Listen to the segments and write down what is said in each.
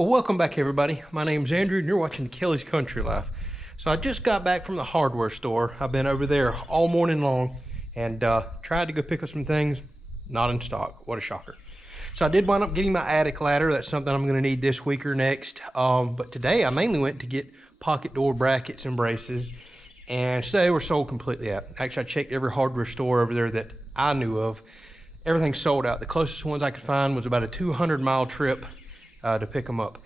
Well, welcome back everybody. My name's Andrew and you're watching Kelly's Country Life. So I just got back from the hardware store. I've been over there all morning long and tried to go pick up some things. Not in stock. What a shocker. So I did wind up getting my attic ladder. That's something I'm going to need this week or next. But today I mainly went to get pocket door brackets and braces, and so they were sold completely out. Actually, I checked every hardware store over there that I knew of. Everything's sold out. The closest ones I could find was about a 200-mile trip to pick them up.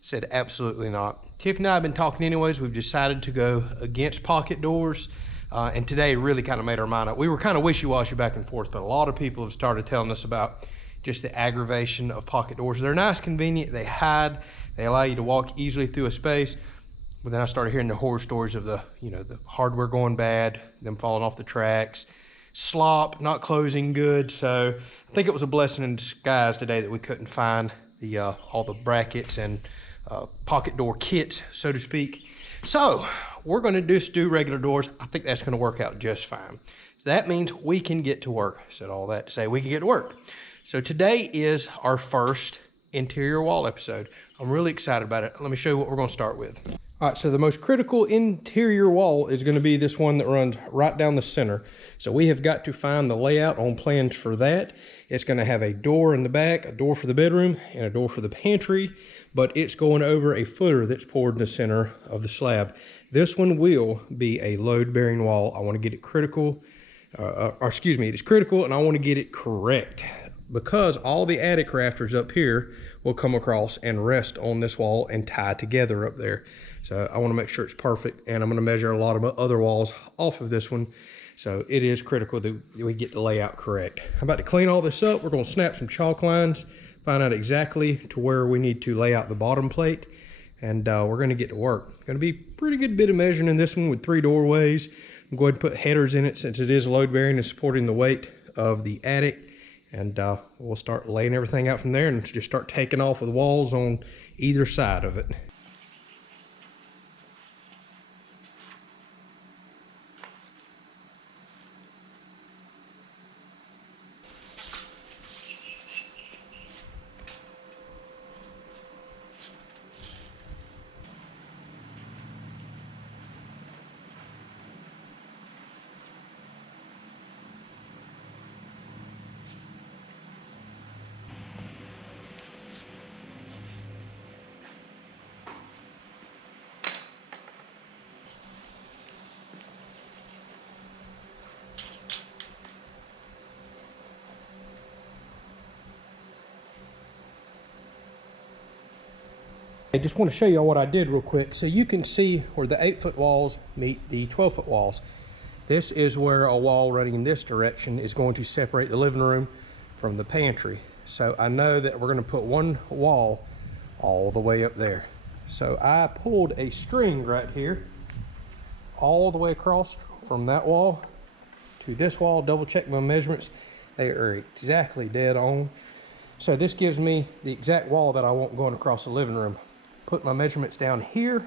Said absolutely not. Tiffany and I have been talking anyways. We've decided to go against pocket doors, and today really kind of made our mind up. We were kind of wishy-washy back and forth, but a lot of people have started telling us about just the aggravation of pocket doors. They're nice, convenient, they hide, they allow you to walk easily through a space. But then I started hearing the horror stories of the hardware going bad, them falling off the tracks, slop, not closing good. So I think it was a blessing in disguise today that we couldn't find the all the brackets and pocket door kits, so to speak. So we're going to just do regular doors. I think that's going to work out just fine. So that means we can get to work. I said all that to say we can get to work. So today is our first interior wall episode. I'm really excited about it. Let me show you what we're going to start with. All right, so the most critical interior wall is going to be this one that runs right down the center. So we have got to find the layout on plans for that. It's going to have a door in the back, a door for the bedroom, and a door for the pantry, but it's going over a footer that's poured in the center of the slab. This one will be a load-bearing wall. I want to get it critical, it's critical, and I want to get it correct because all the attic rafters up here will come across and rest on this wall and tie together up there. So I want to make sure it's perfect, and I'm going to measure a lot of other walls off of this one. So it is critical that we get the layout correct. I'm about to clean all this up. We're going to snap some chalk lines, find out exactly to where we need to lay out the bottom plate, and we're going to get to work. Going to be a pretty good bit of measuring in this one with 3 doorways. I'm going to put headers in it since it is load bearing and supporting the weight of the attic, and we'll start laying everything out from there and just start taking off with walls on either side of it. I just want to show you what I did real quick so you can see where the 8-foot walls meet the 12-foot walls. This is where a wall running in this direction is going to separate the living room from the pantry. So I know that we're going to put one wall all the way up there. So I pulled a string right here all the way across from that wall to this wall, double check my measurements. They are exactly dead on. So this gives me the exact wall that I want going across the living room. Put my measurements down here,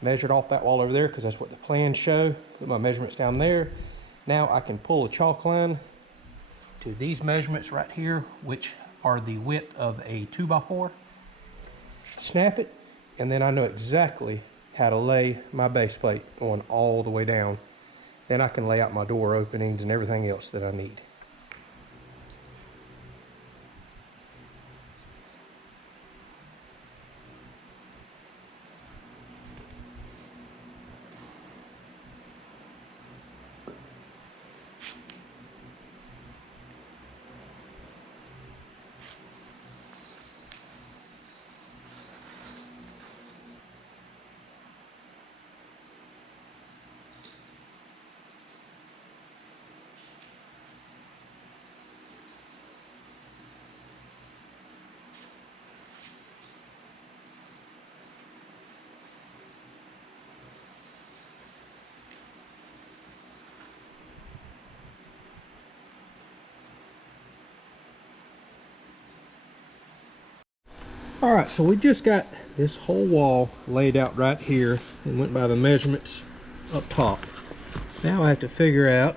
measured off that wall over there because that's what the plans show. Put my measurements down there. Now I can pull a chalk line to these measurements right here, which are the width of a 2x4. Snap it, and then I know exactly how to lay my base plate going all the way down. Then I can lay out my door openings and everything else that I need. All right, so we just got this whole wall laid out right here and went by the measurements up top. Now I have to figure out,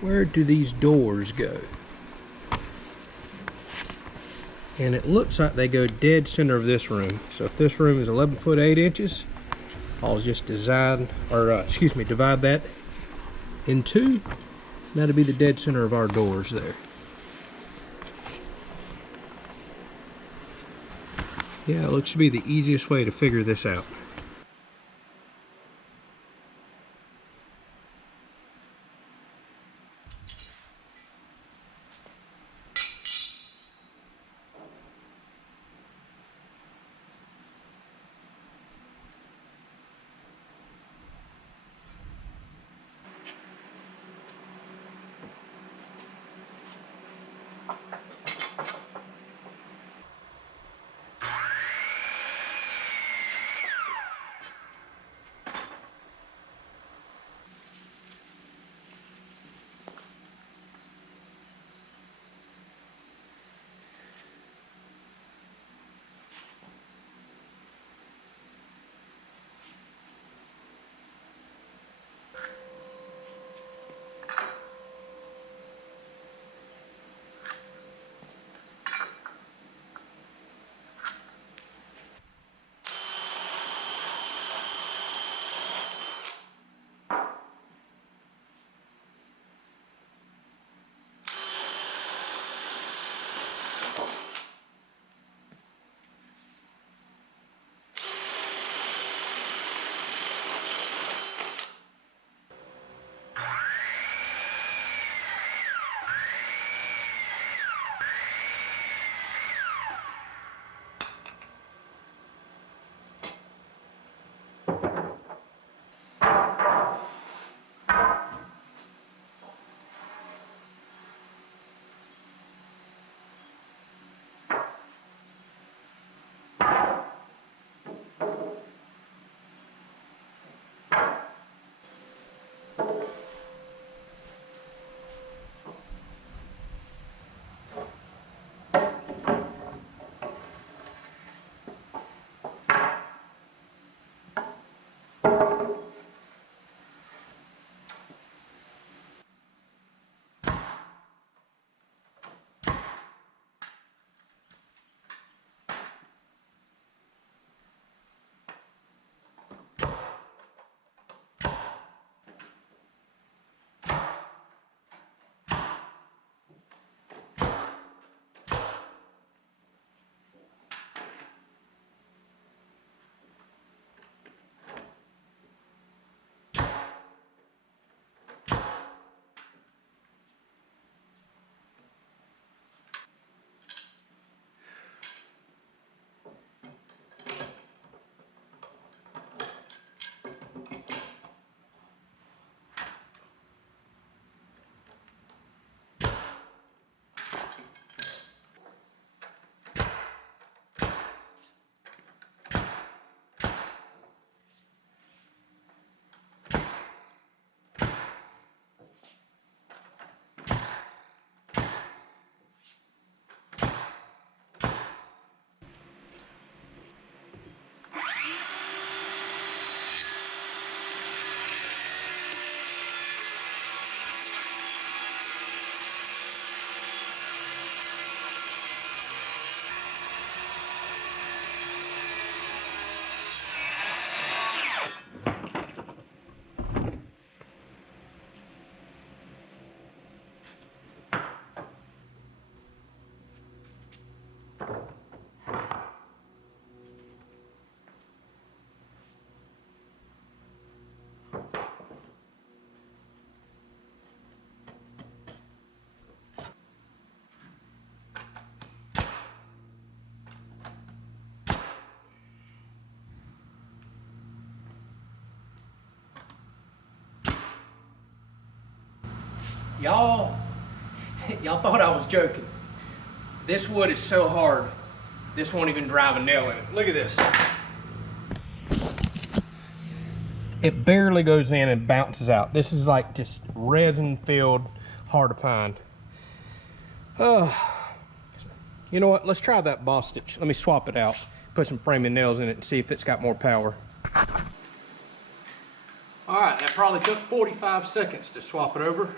where do these doors go? and it looks like they go dead center of this room. So if this room is 11 foot 8 inches, I'll just divide that in two. That'll be the dead center of our doors there. Yeah, it looks to be the easiest way to figure this out. Y'all thought I was joking. This wood is so hard, this won't even drive a nail in it. Look at this. It barely goes in and bounces out. This is like just resin-filled heart of pine. You know what? Let's try that boss stitch. Let me swap it out, put some framing nails in it and see if it's got more power. All right, that probably took 45 seconds to swap it over.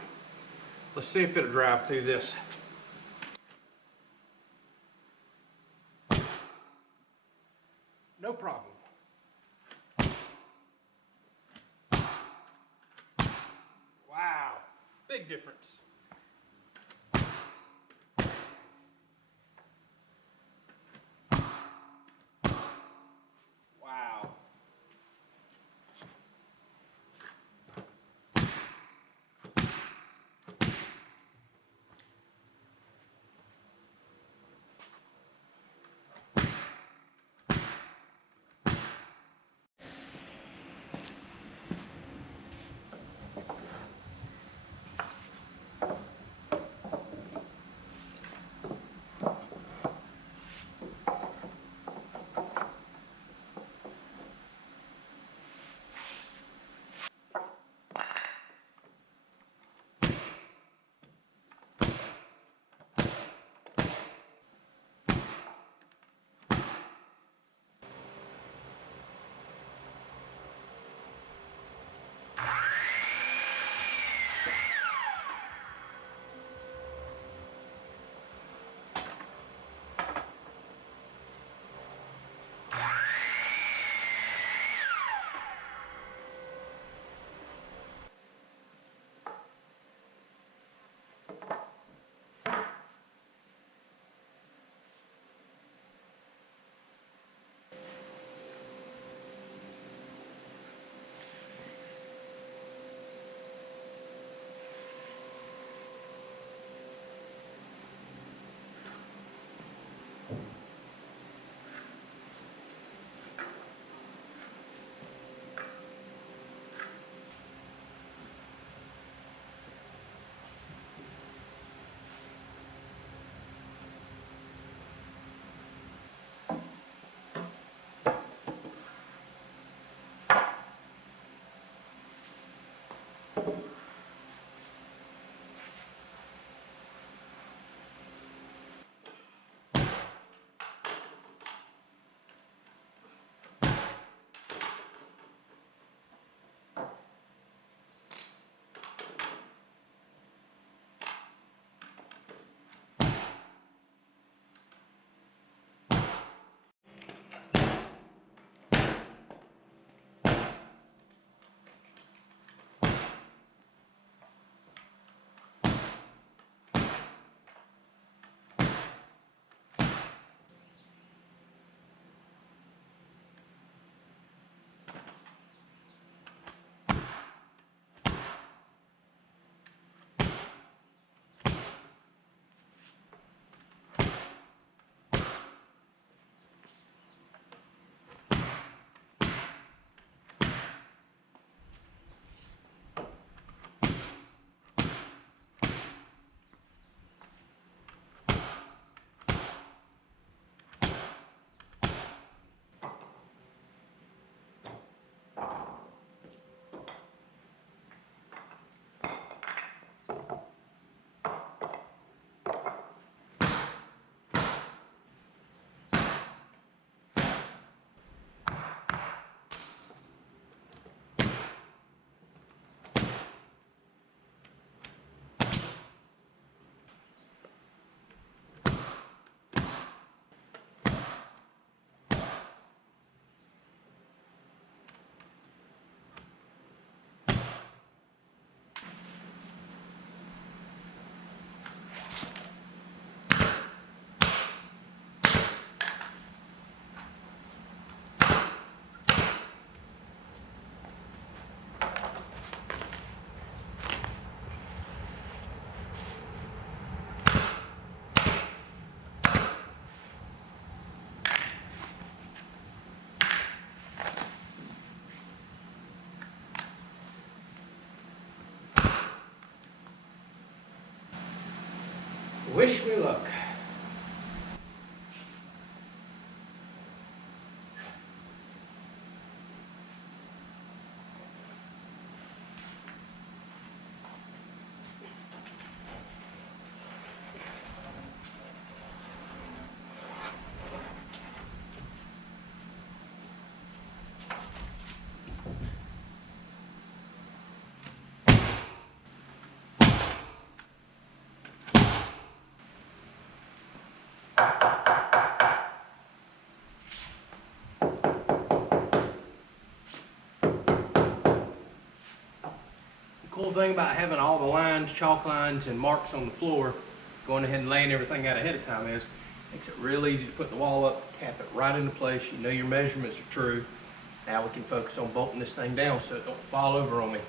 Let's see if it'll drive through this. no problem. Wow, big difference. Wow. Wish me luck. thing about having all the lines, chalk lines, and marks on the floor, going ahead and laying everything out ahead of time is, makes it real easy to put the wall up, tap it right into place. You know your measurements are true. Now we can focus on bolting this thing down so it don't fall over on me.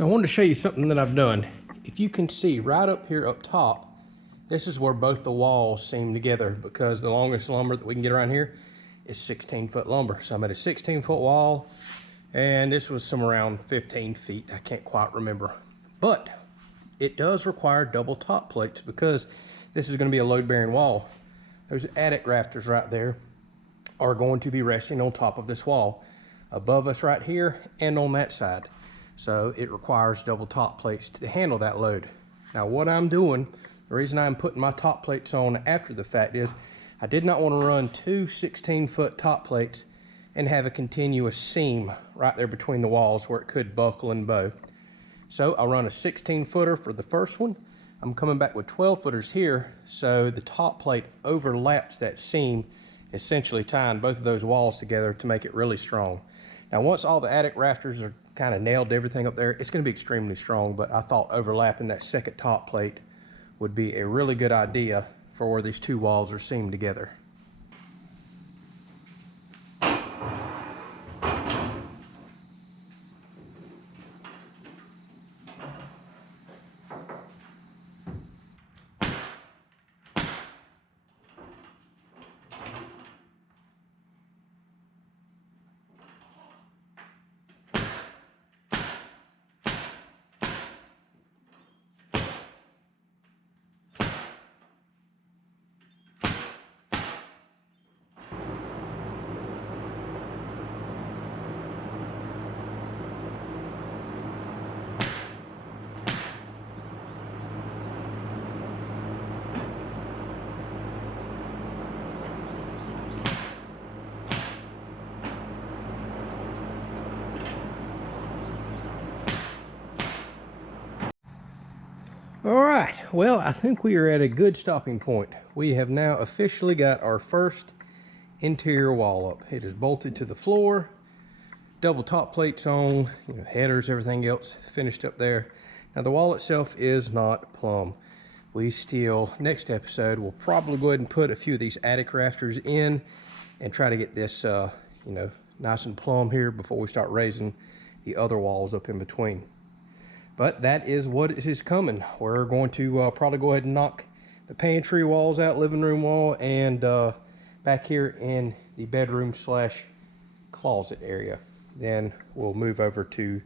So I wanted to show you something that I've done. If you can see right up here up top, this is where both the walls seam together, because the longest lumber that we can get around here is 16-foot lumber. So I'm at a 16-foot wall, and this was some around 15 feet. I can't quite remember. But it does require double top plates because this is going to be a load-bearing wall. Those attic rafters right there are going to be resting on top of this wall, above us right here and on that side. So it requires double top plates to handle that load. Now what I'm doing, the reason I'm putting my top plates on after the fact is I did not want to run two 16-foot top plates and have a continuous seam right there between the walls where it could buckle and bow. So I'll run a 16-footer for the first one. I'm coming back with 12-footers here, so the top plate overlaps that seam, essentially tying both of those walls together to make it really strong. Now once all the attic rafters are kind of nailed to everything up there, it's going to be extremely strong, but I thought overlapping that second top plate would be a really good idea for where these two walls are seamed together. All right, well, I think we are at a good stopping point. We have now officially got our first interior wall up. It is bolted to the floor, double top plates on, headers, everything else finished up there. Now the wall itself is not plumb. We still, next episode, we'll probably go ahead and put a few of these attic rafters in and try to get this, nice and plumb here before we start raising the other walls up in between. But that is what is coming. We're going to probably go ahead and knock the pantry walls out, living room wall, and back here in the bedroom slash closet area. Then we'll move over to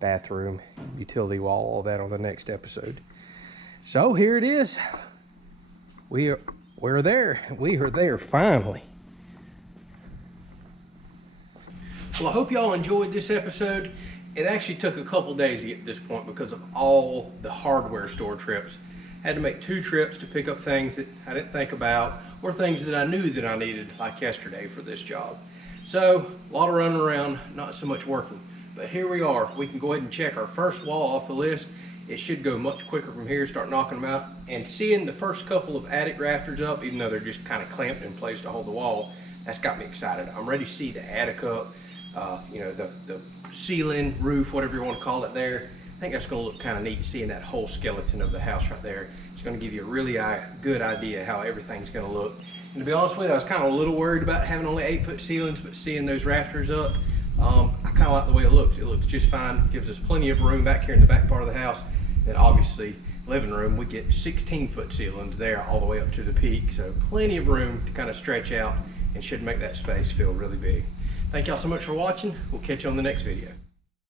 bathroom, utility wall, all that on the next episode. So here it is. We're there. We are there finally. Well, I hope y'all enjoyed this episode. It actually took a couple days to get to this point because of all the hardware store trips. I had to make 2 trips to pick up things that I didn't think about or things that I knew that I needed, like yesterday for this job. So a lot of running around, not so much working. But here we are. We can go ahead and check our first wall off the list. It should go much quicker from here, start knocking them out. And seeing the first couple of attic rafters up, even though they're just kind of clamped in place to hold the wall, that's got me excited. I'm ready to see the attic up, the ceiling, roof, whatever you want to call it there. I think that's going to look kind of neat, seeing that whole skeleton of the house right there. It's going to give you a really good idea how everything's going to look. And to be honest with you, I was kind of a little worried about having only 8-foot ceilings, but seeing those rafters up, I kind of like the way it looks. It looks just fine. It gives us plenty of room back here in the back part of the house. Then obviously, living room, we get 16-foot ceilings there all the way up to the peak. So plenty of room to kind of stretch out and should make that space feel really big. Thank y'all so much for watching. We'll catch you on the next video.